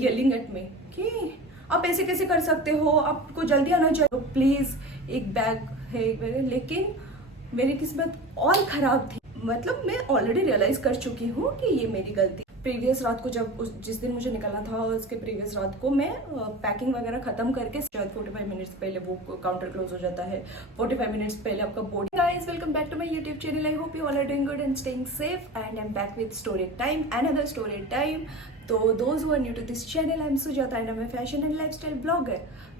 Yelling at me कि आप ऐसे कैसे कर सकते हो, आपको जल्दी आना चाहिए, प्लीज एक बैग है। लेकिन मेरी किस्मत और खराब थी, मतलब मैं ऑलरेडी रियलाइज कर चुकी हूँ कि ये मेरी गलती। प्रीवियस रात को जब जिस दिन मुझे निकलना था उसके प्रीवियस रात को मैं पैकिंग वगैरह खत्म करके शायद 45 मिनट्स पहले वो काउंटर क्लोज हो जाता है, 45 मिनट्स पहले आपका board. Guys welcome back to my YouTube channel. I hope you all are doing good and staying safe and I am back with story time, another story time. So those who are new to this channel, I'm Sujata and I'm a fashion and lifestyle blogger.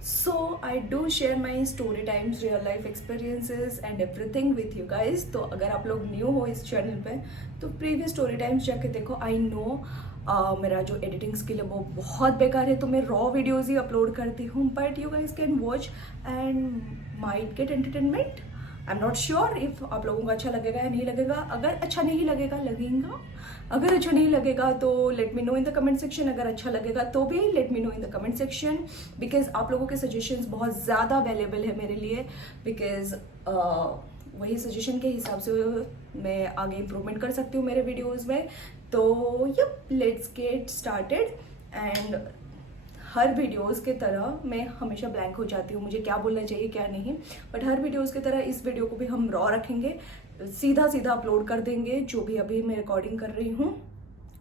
So I do share my story times, real life experiences and everything with you guys. तो अगर आप लोग new हो इस channel पे तो previous story times जाके देखो। आई नो मेरा जो एडिटिंग स्किल है वो बहुत बेकार है, तो मैं रॉ वीडियोज़ ही अपलोड करती हूँ, but you guys can watch and might get entertainment. I am not sure if आप लोगों को अच्छा लगेगा या नहीं लगेगा। अगर अच्छा नहीं लगेगा अगर अच्छा नहीं लगेगा तो let me know in the comment section. अगर अच्छा लगेगा तो भी let me know in the comment section, because आप लोगों के सजेशंस बहुत ज़्यादा अवेलेबल है मेरे लिए, बिकॉज वही सजेशन के हिसाब से मैं आगे इम्प्रूवमेंट कर सकती हूँ मेरे वीडियोज़ में। तो yup, let's get started. And हर वीडियोस के तरह मैं हमेशा ब्लैंक हो जाती हूँ, मुझे क्या बोलना चाहिए क्या नहीं, बट हर वीडियोस की तरह इस वीडियो को भी हम रॉ रखेंगे, सीधा अपलोड कर देंगे जो भी अभी मैं रिकॉर्डिंग कर रही हूँ,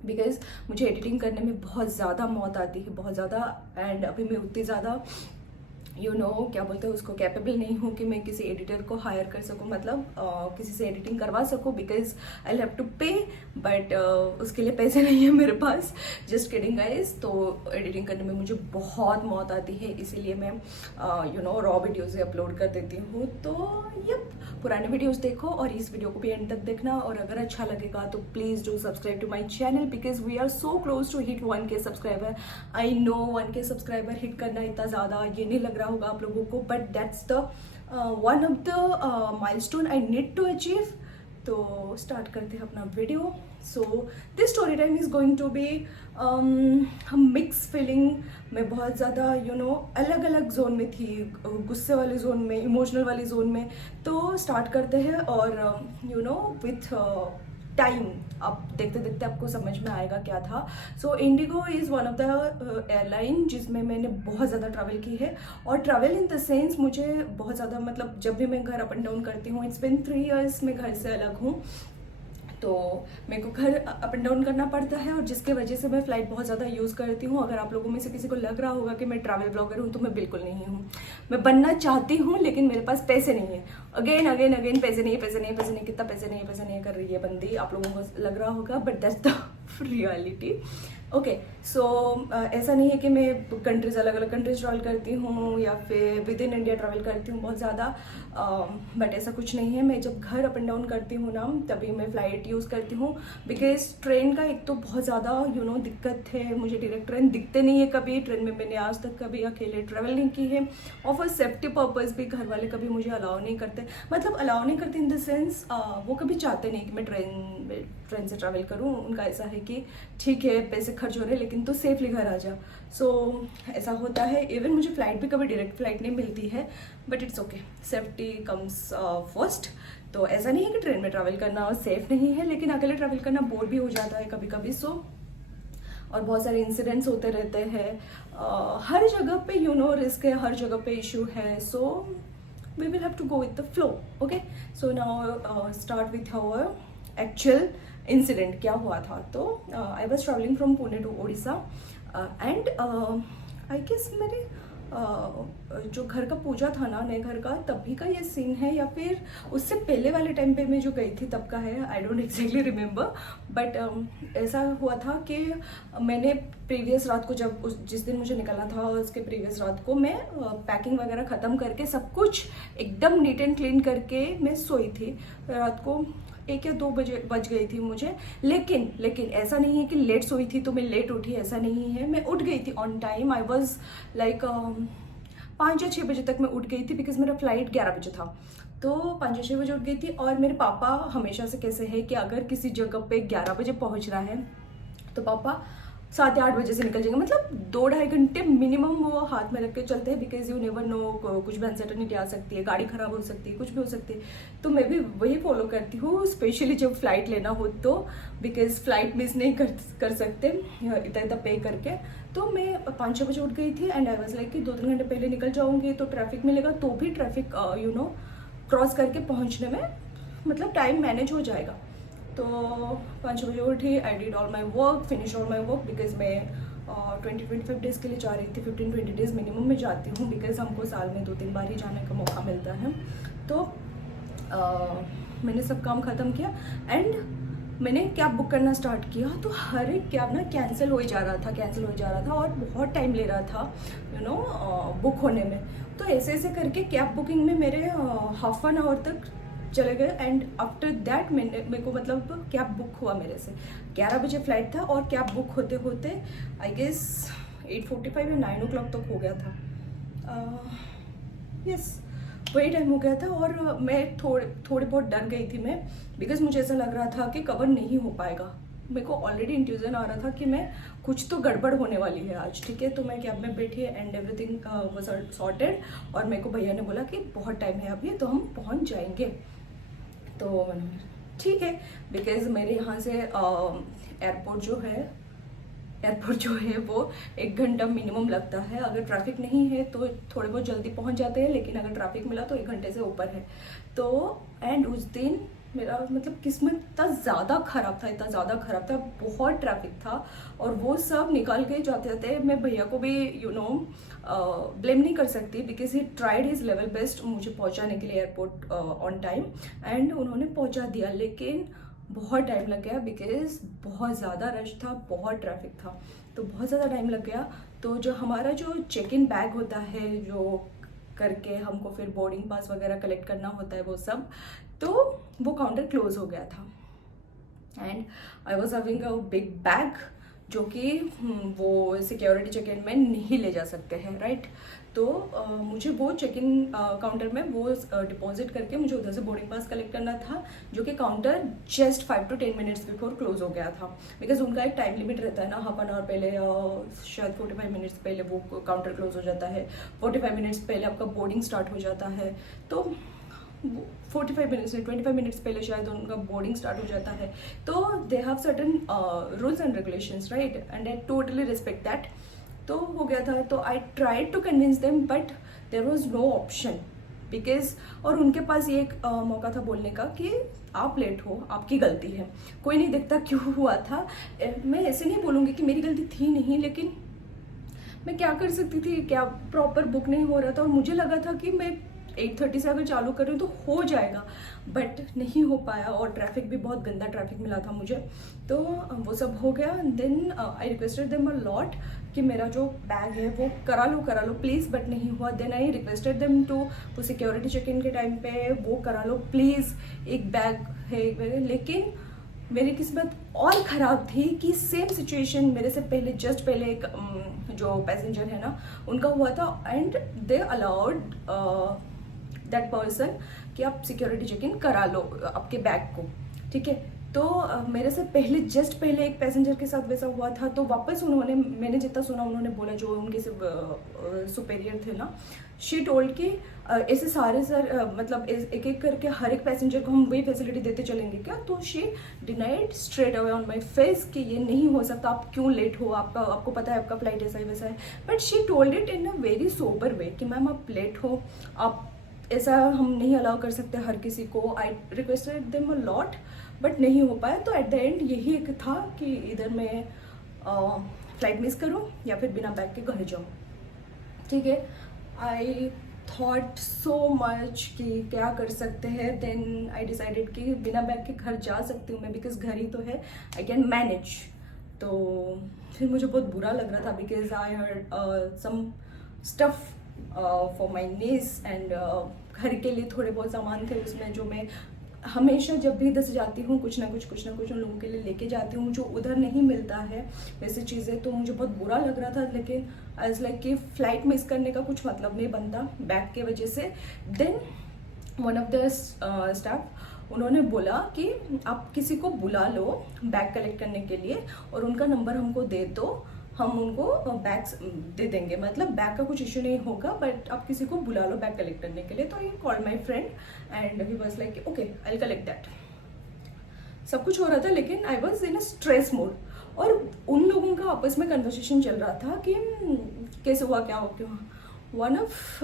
बिकॉज मुझे एडिटिंग करने में बहुत ज़्यादा मौत आती है, बहुत ज़्यादा। एंड अभी मैं उतनी ज़्यादा क्या बोलते हैं उसको, कैपेबल नहीं हूँ कि मैं किसी एडिटर को हायर कर सकूँ, मतलब किसी से एडिटिंग करवा सकूँ, because I have to pay, but उसके लिए पैसे नहीं है मेरे पास। Just kidding guys. तो एडिटिंग करने में मुझे बहुत मौत आती है, इसीलिए मैं रॉ वीडियोज़ अपलोड कर देती हूँ। तो यप, पुराने वीडियोस देखो और इस वीडियो को भी एंड तक देखना, और अगर अच्छा लगेगा तो please do subscribe to my channel, because we are so close to hit 1K subscriber. I know 1K subscriber hit करना इतना ज़्यादा ये नहीं लग रहा होगा आप लोगों को, but that's the one of the milestone I need to achieve. तो स्टार्ट करते हैं अपना video. So this story time is going to be mix feeling. मैं बहुत ज़्यादा अलग अलग जोन में थी, गुस्से वाले जोन में, इमोशनल वाली जोन में। तो स्टार्ट करते हैं, और विथ टाइम आप देखते देखते आपको समझ में आएगा क्या था। So IndiGo is one of the airline जिसमें मैंने बहुत ज़्यादा ट्रैवल की है, और ट्रैवल इन द सेंस मुझे बहुत ज़्यादा, मतलब जब भी मैं घर अप एंड डाउन करती हूँ, इट्स बिन 3 years मैं घर से अलग हूँ, तो मेरे को घर अप एंड डाउन करना पड़ता है, और जिसके वजह से मैं फ़्लाइट बहुत ज़्यादा यूज़ करती हूँ। अगर आप लोगों में से किसी को लग रहा होगा कि मैं ट्रैवल ब्लॉगर हूँ, तो मैं बिल्कुल नहीं हूँ। मैं बनना चाहती हूँ लेकिन मेरे पास पैसे नहीं है। अगेन पैसे नहीं, कितना पैसे नहीं कर रही है बंदी, आप लोगों को लग रहा होगा, but that's the reality. Okay, so ऐसा नहीं है कि मैं कंट्रीज, अलग अलग कंट्रीज ट्रैवल करती हूँ या फिर विद इन इंडिया ट्रैवल करती हूँ बहुत ज़्यादा, बट ऐसा कुछ नहीं है। मैं जब घर अप एंड डाउन करती हूँ ना, तभी मैं फ़्लाइट यूज़ करती हूँ, बिकॉज ट्रेन का एक तो बहुत ज़्यादा दिक्कत है, मुझे डायरेक्ट ट्रेन दिखते नहीं है कभी। ट्रेन में मैंने आज तक कभी अकेले ट्रैवल नहीं की है, और फॉर सेफ्टी पर्पज़ भी घर वाले कभी मुझे अलाउ नहीं करते, मतलब अलाउ नहीं करते इन द सेंस वो कभी चाहते नहीं कि मैं ट्रेन से ट्रैवल करूँ। उनका ऐसा है कि ठीक है पैसे खर्च हो रहे हैं लेकिन तो सेफली घर आ जा। सो ऐसा होता है। इवन मुझे फ़्लाइट भी कभी डायरेक्ट फ़्लाइट नहीं मिलती है, but it's okay, safety comes first. तो ऐसा नहीं है कि ट्रेन में ट्रैवल करना सेफ नहीं है, लेकिन अकेले ट्रैवल करना बोर भी हो जाता है कभी कभी। सो और बहुत सारे इंसिडेंट्स होते रहते हैं, हर जगह पे रिस्क है, हर जगह पे इशू है। So we will have to go with the flow. Okay, so now start with our actual incident. क्या हुआ था, तो I was travelling from Pune to Orissa, and I guess मेरे जो घर का पूजा था ना, नए घर का, तभी का ये सीन है, या फिर उससे पहले वाले टाइम पे मैं जो गई थी तब का है, I don't exactly remember. But ऐसा हुआ था कि मैंने प्रीवियस रात को जिस दिन मुझे निकलना था उसके प्रीवियस रात को मैं पैकिंग वगैरह ख़त्म करके सब कुछ एकदम नीट एंड क्लीन करके मैं सोई थी। रात को 1 या 2 बज गई थी मुझे, लेकिन ऐसा नहीं है कि लेट सोई थी तो मैं लेट उठी, ऐसा नहीं है। मैं उठ गई थी on time. I was like 5 या 6 बजे तक मैं उठ गई थी, बिकॉज मेरा फ्लाइट 11 बजे था। तो 5 या 6 बजे उठ गई थी, और मेरे पापा हमेशा से कैसे है कि अगर किसी जगह पे 11 बजे पहुंच रहा है तो पापा 7 या 8 बजे से निकल जाएंगे, मतलब 2-2.5 घंटे मिनिमम वो हाथ में रख के चलते हैं, बिकॉज यू नेवर नो, कुछ भी अनसर्टनिटी आ सकती है, गाड़ी खराब हो सकती है, कुछ भी हो सकती है। तो मैं भी वही फॉलो करती हूँ, स्पेशली जब फ्लाइट लेना हो तो, बिकॉज फ्लाइट मिस नहीं कर सकते इतना पे करके। तो मैं 5-6 बजे उठ गई थी एंड आई वाज लाइक कि 2-3 घंटे पहले निकल जाऊँगी तो ट्रैफिक मिलेगा, तो भी ट्रैफिक क्रॉस करके पहुँचने में मतलब टाइम मैनेज हो जाएगा। तो 5 बजे उठी, I did all my work, finish all my work, because मैं 20-25 डेज़ के लिए जा रही थी। 15-20 डेज़ मिनिमम में जाती हूँ, बिकॉज हमको साल में 2-3 बार ही जाने का मौका मिलता है। तो मैंने सब काम ख़त्म किया एंड मैंने कैब बुक करना स्टार्ट किया। तो हर एक कैब ना कैंसिल हो जा रहा था और बहुत टाइम ले रहा था बुक होने में। तो ऐसे ऐसे करके कैब बुकिंग में मेरे हाफ एन आवर तक चले गए एंड आफ्टर दैट मेरे को मतलब कैब बुक हुआ मेरे से। 11 बजे फ्लाइट था और कैब बुक होते होते आई गेस 8:45 या 9 o'clock तक हो गया था। यस वही टाइम हो गया था और मैं थोड़ी बहुत डर गई थी मैं, बिकॉज मुझे ऐसा लग रहा था कि कवर नहीं हो पाएगा। मेरे को ऑलरेडी इंट्यूजन आ रहा था कि मैं कुछ तो गड़बड़ होने वाली है आज, ठीक है। तो मैं कैब में बैठी एंड एवरीथिंग वाज सॉर्टेड और मेरे को भैया ने बोला कि बहुत टाइम है अभी तो हम पहुंच जाएंगे। तो मैंने ठीक है, बिकॉज मेरे यहाँ से एयरपोर्ट जो है वो 1 घंटा मिनिमम लगता है। अगर ट्रैफिक नहीं है तो थोड़े बहुत जल्दी पहुंच जाते हैं, लेकिन अगर ट्रैफिक मिला तो 1 घंटे से ऊपर है। तो एंड उस दिन मेरा मतलब किस्मत इतना ज़्यादा ख़राब था, बहुत ट्रैफिक था और वो सब निकाल के जाते जाते मैं भैया को भी ब्लेम नहीं कर सकती, because he tried his level best मुझे पहुंचाने के लिए एयरपोर्ट ऑन टाइम एंड उन्होंने पहुंचा दिया। लेकिन बहुत टाइम लग गया बिकॉज बहुत ज़्यादा रश था, बहुत ट्रैफिक था, तो बहुत ज़्यादा टाइम लग गया। तो जो हमारा जो चेक इन बैग होता है, जो करके हमको फिर बोर्डिंग पास वगैरह कलेक्ट करना होता है वो सब, तो वो काउंटर क्लोज हो गया था and I was having a big bag जो कि वो सिक्योरिटी चेक इन में नहीं ले जा सकते हैं, राइट। तो मुझे वो चेक इन काउंटर में वो डिपॉजिट करके मुझे उधर से बोर्डिंग पास कलेक्ट करना था, जो कि counter just 5 to 10 minutes before close हो गया था। बिकॉज उनका एक टाइम लिमिट रहता है ना, हाफ एन आवर पहले शायद 45 मिनट्स पहले वो काउंटर क्लोज हो जाता है, 45 मिनट्स पहले आपका बोर्डिंग स्टार्ट हो जाता है। तो 45 मिनट्स नहीं 25 मिनट्स पहले शायद उनका बोर्डिंग स्टार्ट हो जाता है। तो they have certain rules and regulations, right, and I totally respect that. तो हो गया था, तो I tried to convince them but there was no option, because और उनके पास ये एक मौका था बोलने का कि आप लेट हो, आपकी गलती है, कोई नहीं देखता क्यों हुआ था। मैं ऐसे नहीं बोलूँगी कि मेरी गलती थी नहीं, लेकिन मैं क्या कर सकती थी, क्या प्रॉपर बुक नहीं हो रहा था और मुझे लगा था कि मैं 8:30 से अगर चालू कर रही हूँ तो हो जाएगा, बट नहीं हो पाया और ट्रैफिक भी बहुत गंदा ट्रैफिक मिला था मुझे। तो वो सब हो गया। Then I requested them a lot कि मेरा जो बैग है वो करा लो प्लीज़, बट नहीं हुआ। Then I requested them to वो सिक्योरिटी चेक इन के टाइम पे वो करा लो प्लीज़, एक बैग है एक बैग है। लेकिन मेरी किस्मत और ख़राब थी कि सेम सिचुएशन मेरे से पहले जस्ट पहले एक जो पैसेंजर है ना उनका हुआ था and they allowed that person कि आप सिक्योरिटी चेक इन करा लो आपके बैग को, ठीक है। तो मेरे से पहले जस्ट पहले एक पैसेंजर के साथ वैसा हुआ था। तो वापस उन्होंने, मैंने जितना सुना उन्होंने बोला, जो उनके सुपेरियर थे ना, शी टोल्ड कि ऐसे सारे मतलब एक एक करके हर एक पैसेंजर को हम वही फैसिलिटी देते चलेंगे क्या। तो she denied straight away on my face कि ये नहीं हो सकता, आप क्यों लेट हो, आपको पता है आपका फ्लाइट ऐसा ही वैसा है। But she told it in a very sober way कि मैम आप लेट हो, आप ऐसा हम नहीं अलाउ कर सकते हर किसी को। आई requested them a lot but नहीं हो पाया। तो एट द एंड यही एक था कि इधर मैं फ्लाइट मिस करूं या फिर बिना बैग के घर जाऊं, ठीक है। आई थॉट सो मच कि क्या कर सकते हैं। देन आई डिसाइडेड कि बिना बैग के घर जा सकती हूँ मैं, बिकॉज घर ही तो है, आई कैन मैनेज। तो फिर मुझे बहुत बुरा लग रहा था because I heard some stuff for my niece and घर के लिए थोड़े बहुत सामान थे उसमें, जो मैं हमेशा जब भी इधर से जाती हूँ कुछ ना कुछ उन लोगों के लिए लेके जाती हूँ, जो उधर नहीं मिलता है वैसी चीज़ें। तो मुझे बहुत बुरा लग रहा था, लेकिन आई वाज लाइक कि फ़्लाइट मिस करने का कुछ मतलब नहीं बनता बैग के वजह से। Then one of the staff उन्होंने बोला कि आप किसी को बुला लो बैग कलेक्ट करने के लिए और उनका नंबर हमको दे दो, हम उनको बैग्स दे देंगे, मतलब बैग का कुछ इश्यू नहीं होगा, बट आप किसी को बुला लो बैग कलेक्ट करने के लिए। तो I called my friend and he was like okay I will collect that. सब कुछ हो रहा था लेकिन I was in a stress mode और उन लोगों का आपस में कन्वर्सेशन चल रहा था कि कैसे हुआ, क्या हो क्यों वन ऑफ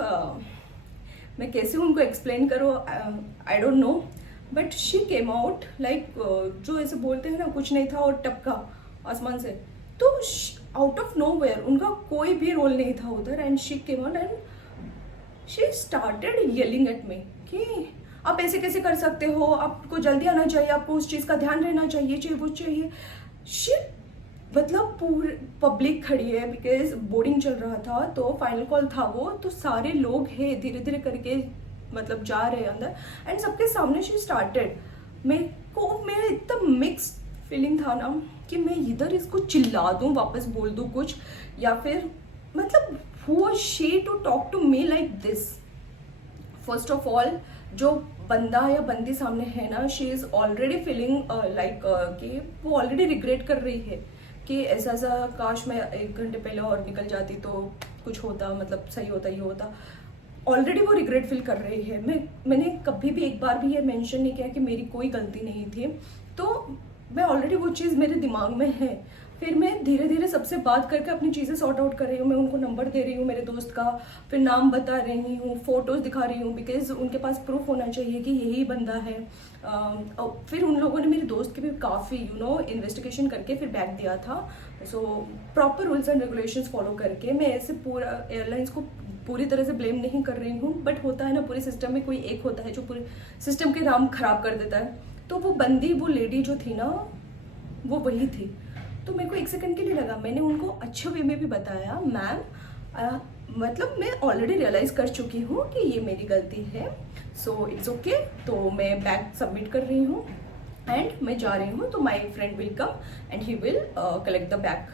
मैं कैसे उनको एक्सप्लेन करूँ, I don't know, but she came out like जो ऐसे बोलते हैं ना, कुछ नहीं था और टपका आसमान से, तो आउट ऑफ नो वेयर, उनका कोई भी रोल नहीं था उधर, and she came out and she started yelling at me कि आप ऐसे कैसे कर सकते हो, आपको जल्दी आना चाहिए, आपको उस चीज़ का ध्यान रहना चाहिए, चाहिए वो चाहिए। शी मतलब पूरे पब्लिक खड़ी है, बिकॉज बोर्डिंग चल रहा था, तो फाइनल कॉल था वो, तो सारे लोग हैं धीरे धीरे करके मतलब जा रहे हैं अंदर, एंड सबके सामने शी स्टार्टेड। मेरा इतना मिक्स फीलिंग था ना कि मैं इधर इसको चिल्ला दूं, वापस बोल दूं कुछ, या फिर मतलब who was she to talk to me like this? First of all जो बंदा या बंदी सामने है ना, she is already feeling like कि वो ऑलरेडी रिग्रेट कर रही है कि ऐसा ऐसा काश मैं 1 घंटे पहले और निकल जाती तो कुछ होता, मतलब सही होता, ये होता। ऑलरेडी वो रिग्रेट फील कर रही है। मैंने कभी भी एक बार भी ये मेंशन नहीं किया कि मेरी कोई गलती नहीं थी, तो मैं ऑलरेडी वो चीज़ मेरे दिमाग में है। फिर मैं धीरे धीरे सबसे बात करके अपनी चीज़ें सॉर्ट आउट कर रही हूँ। मैं उनको नंबर दे रही हूँ मेरे दोस्त का, फिर नाम बता रही हूँ, फोटोज़ दिखा रही हूँ, बिकॉज उनके पास प्रूफ होना चाहिए कि यही बंदा है। फिर उन लोगों ने मेरे दोस्त के भी काफ़ी इन्वेस्टिगेशन करके फिर बैक दिया था। So proper rules and regulations follow करके, मैं ऐसे पूरा एयरलाइंस को पूरी तरह से ब्लेम नहीं कर रही हूँ, बट होता है ना पूरे सिस्टम में कोई एक होता है जो पूरे सिस्टम के नाम खराब कर देता है। तो वो बंदी, वो लेडी जो थी ना, वो वही थी। तो मेरे को 1 सेकंड के लिए लगा, मैंने उनको अच्छे वे में भी बताया, मैम मतलब मैं ऑलरेडी रियलाइज़ कर चुकी हूँ कि ये मेरी गलती है, सो इट्स ओके। तो मैं बैग सबमिट कर रही हूँ एंड मैं जा रही हूँ, तो my friend will come and he will collect the bag.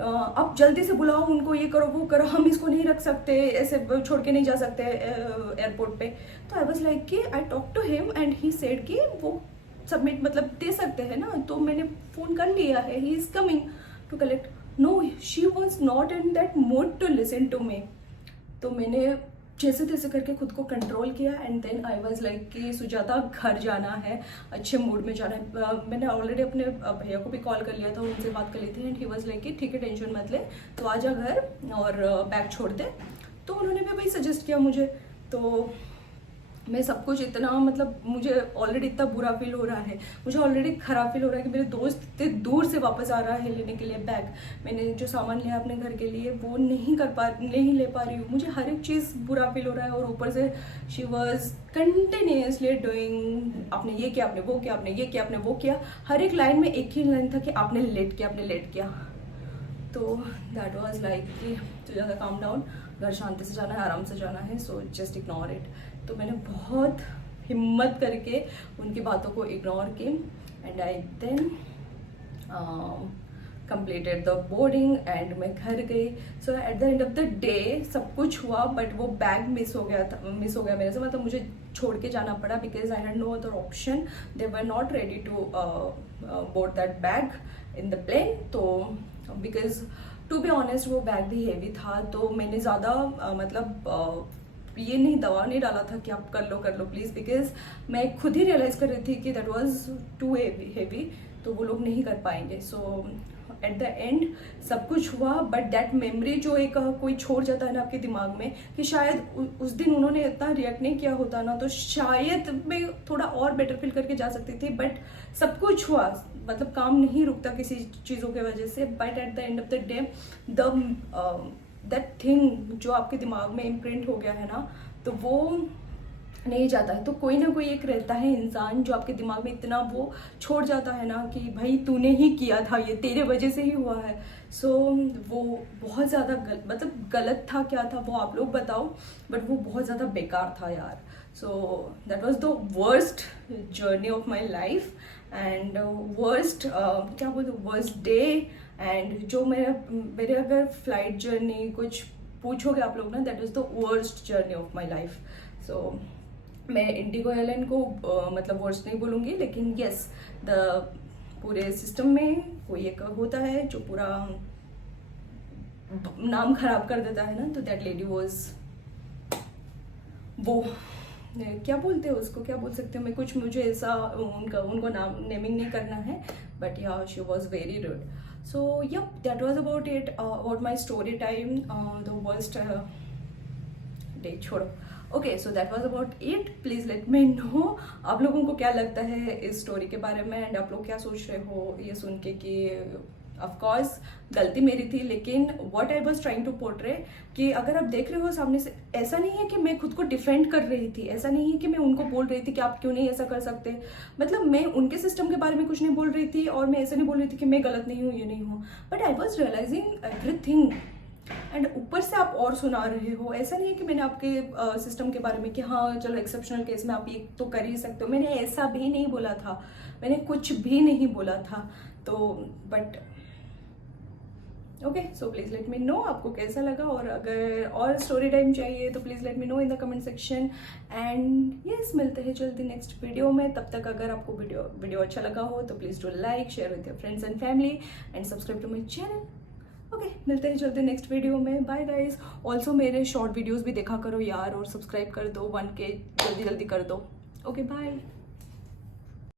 अब जल्दी से बुलाओ उनको, ये करो वो करो, हम इसको नहीं रख सकते, ऐसे छोड़ के नहीं जा सकते एयरपोर्ट पे। तो आई वॉज लाइक कि I talk to him and he said कि वो सबमिट मतलब दे सकते हैं ना, तो मैंने फ़ोन कर लिया है, he is coming to collect. No, she was not in that mood to listen to me. तो मैंने जैसे तैसे करके खुद को कंट्रोल किया and then I was like कि सुजाता घर जाना है, अच्छे मूड में जाना है। मैंने ऑलरेडी अपने भैया को भी कॉल कर लिया था, उनसे बात कर ली थी एंड ही वाज लाइक कि ठीक है टेंशन मत ले, तो आ जा घर और बैग छोड़ दे। तो उन्होंने भी वही सजेस्ट किया मुझे। तो मैं सब कुछ इतना मतलब मुझे ऑलरेडी इतना बुरा फील हो रहा है, मुझे ऑलरेडी ख़राब फील हो रहा है कि मेरे दोस्त इतने दूर से वापस आ रहा है लेने के लिए बैग। मैंने जो सामान लिया अपने घर के लिए वो नहीं ले पा रही हूँ। मुझे हर एक चीज़ बुरा फील हो रहा है, और ऊपर से शी वॉज कंटिन्यूसली डूइंग, आपने ये किया, आपने वो किया, आपने ये किया, आपने वो किया। हर एक लाइन में एक ही लाइन था कि आपने लेट किया, आपने लेट किया। तो दैट वॉज लाइक कि तो ज़्यादा काम डाउन, घर शांति से जाना है, आराम से जाना है, सो जस्ट इग्नोर इट। तो मैंने बहुत हिम्मत करके उनकी बातों को इग्नोर की and I then completed the boarding and मैं घर गई। So at the end of the day सब कुछ हुआ, बट वो बैग मिस हो गया मेरे से, मतलब मुझे छोड़ के जाना पड़ा because I had no other option. They were not ready to board that bag in the plane. तो बिकॉज टू बी ऑनेस्ट वो बैग भी हेवी था, तो मैंने ज़्यादा मतलब ये नहीं दवा नहीं डाला था कि आप कर लो प्लीज़, बिकॉज मैं खुद ही रियलाइज़ कर रही थी कि दैट वाज टू हेवी, तो वो लोग नहीं कर पाएंगे। सो एट द एंड सब कुछ हुआ, बट दैट मेमोरी जो एक कोई छोड़ जाता है ना आपके दिमाग में, कि शायद उस दिन उन्होंने इतना रिएक्ट नहीं किया होता ना, तो शायद मैं थोड़ा और बेटर फील करके जा सकती थी। बट सब कुछ हुआ, मतलब काम नहीं रुकता किसी चीज़ों की वजह से। But at the end of the day that thing जो आपके दिमाग में इम्प्रिंट हो गया है ना, तो वो नहीं जाता है। तो कोई ना कोई एक रहता है इंसान जो आपके दिमाग में इतना वो छोड़ जाता है ना कि भाई तूने ही किया था, ये तेरे वजह से ही हुआ है। सो वो बहुत ज़्यादा मतलब गलत था, क्या था वो आप लोग बताओ, बट वो बहुत ज़्यादा बेकार था यार। So that was the worst journey of my life and worst क्या बोलते वर्स्ट डे। एंड जो मेरे अगर फ्लाइट जर्नी कुछ पूछोगे आप लोग ना, that is the worst journey of my life. So मैं इंडिगो एयरलाइन को मतलब वर्स्ट नहीं बोलूँगी, लेकिन येस द पूरे सिस्टम में कोई एक होता है जो पूरा नाम खराब कर देता है ना, तो दैट लेडी वॉज वो क्या बोलते हैं उसको, क्या बोल सकते हैं, मुझे ऐसा उनको नाम नेमिंग नहीं करना है, but yeah she was very rude. So yep, that was about it, about my story time, the worst day छोड़ो. Okay, so that was about it. Please let me know आप लोगों को क्या लगता है इस स्टोरी के बारे में, एंड आप लोग क्या सोच रहे हो ये सुन के कि ऑफ कोर्स गलती मेरी थी, लेकिन what I was trying to portray कि अगर आप देख रहे हो सामने से, ऐसा नहीं है कि मैं खुद को डिफेंड कर रही थी, ऐसा नहीं है कि मैं उनको बोल रही थी कि आप क्यों नहीं ऐसा कर सकते. मतलब मैं उनके सिस्टम के बारे में कुछ नहीं बोल रही थी, और मैं ऐसा नहीं बोल रही थी कि मैं गलत नहीं हूँ, ये नहीं हूँ. But I was realising everything, and ऊपर से आप और सुना रहे हो. ऐसा नहीं है कि मैंने आपके सिस्टम के बारे में कि हाँ चलो एक्सेप्शनल केस में आप ये तो कर ही सकते हो, मैंने ऐसा भी नहीं बोला था, मैंने कुछ भी नहीं बोला था. तो but okay, so please let me know आपको कैसा लगा, और अगर और स्टोरी टाइम चाहिए तो please let me know in the comment section. And yes, मिलते हैं जल्दी नेक्स्ट वीडियो में. तब तक अगर आपको वीडियो अच्छा लगा हो तो please do like, share with your friends and family, and subscribe to my channel. Okay, मिलते हैं जल्दी नेक्स्ट वीडियो में. Bye guys. ऑल्सो मेरे शॉर्ट वीडियोज़ भी देखा करो यार, और सब्सक्राइब कर दो, 1K जल्दी जल्दी कर दो. Okay, bye.